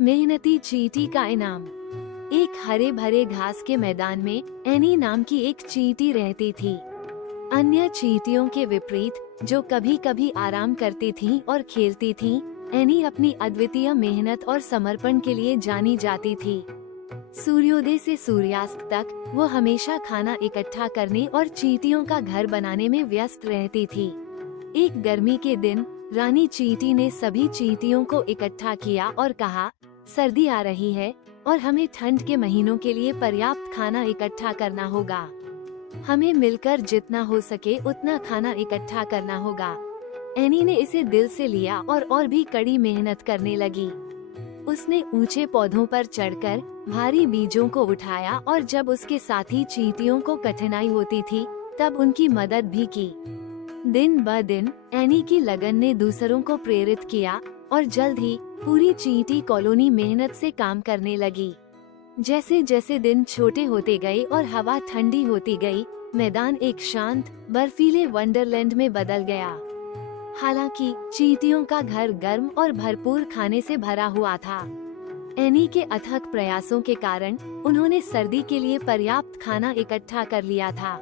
मेहनती चींटी का इनाम। एक हरे भरे घास के मैदान में एनी नाम की एक चींटी रहती थी। अन्य चींटियों के विपरीत, जो कभी कभी आराम करती थीं और खेलती थीं, एनी अपनी अद्वितीय मेहनत और समर्पण के लिए जानी जाती थी। सूर्योदय से सूर्यास्त तक वो हमेशा खाना इकट्ठा करने और चींटियों का घर बनाने में व्यस्त रहती थी। एक गर्मी के दिन रानी चींटी ने सभी चींटियों को इकट्ठा किया और कहा, सर्दी आ रही है और हमें ठंड के महीनों के लिए पर्याप्त खाना इकट्ठा करना होगा। हमें मिलकर जितना हो सके उतना खाना इकट्ठा करना होगा। एनी ने इसे दिल से लिया और भी कड़ी मेहनत करने लगी। उसने ऊंचे पौधों पर चढ़कर भारी बीजों को उठाया और जब उसके साथी चींटियों को कठिनाई होती थी तब उनकी मदद भी की। दिन ब दिन एनी की लगन ने दूसरों को प्रेरित किया और जल्द ही पूरी चींटी कॉलोनी मेहनत से काम करने लगी। जैसे जैसे दिन छोटे होते गए और हवा ठंडी होती गई, मैदान एक शांत बर्फीले वंडरलैंड में बदल गया। हालांकि चींटियों का घर गर्म और भरपूर खाने से भरा हुआ था। एनी के अथक प्रयासों के कारण उन्होंने सर्दी के लिए पर्याप्त खाना इकट्ठा कर लिया था।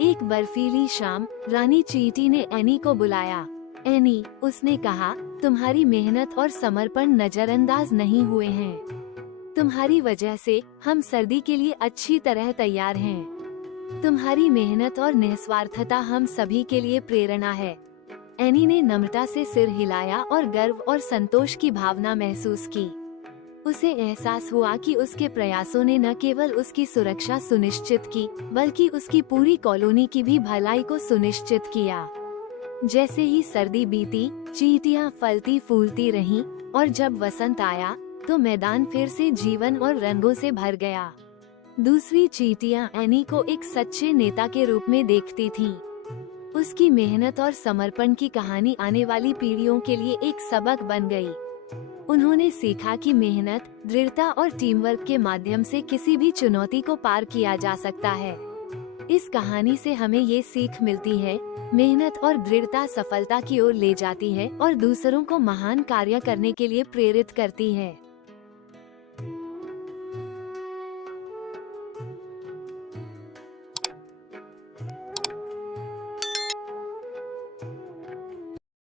एक बर्फीली शाम रानी चींटी ने एनी को बुलाया। एनी, उसने कहा, तुम्हारी मेहनत और समर्पण नजरअंदाज नहीं हुए हैं। तुम्हारी वजह से हम सर्दी के लिए अच्छी तरह तैयार हैं। तुम्हारी मेहनत और निस्वार्थता हम सभी के लिए प्रेरणा है। एनी ने नम्रता से सिर हिलाया और गर्व और संतोष की भावना महसूस की। उसे एहसास हुआ कि उसके प्रयासों ने न केवल उसकी सुरक्षा सुनिश्चित की, बल्कि उसकी पूरी कॉलोनी की भी भलाई को सुनिश्चित किया। जैसे ही सर्दी बीती, चींटियां फलती फूलती रहीं और जब वसंत आया तो मैदान फिर से जीवन और रंगों से भर गया। दूसरी चींटियां एनी को एक सच्चे नेता के रूप में देखती थीं। उसकी मेहनत और समर्पण की कहानी आने वाली पीढ़ियों के लिए एक सबक बन गई। उन्होंने सीखा कि मेहनत, दृढ़ता और टीम वर्क के माध्यम से किसी भी चुनौती को पार किया जा सकता है। इस कहानी से हमें ये सीख मिलती है, मेहनत और दृढ़ता सफलता की ओर ले जाती है और दूसरों को महान कार्य करने के लिए प्रेरित करती है।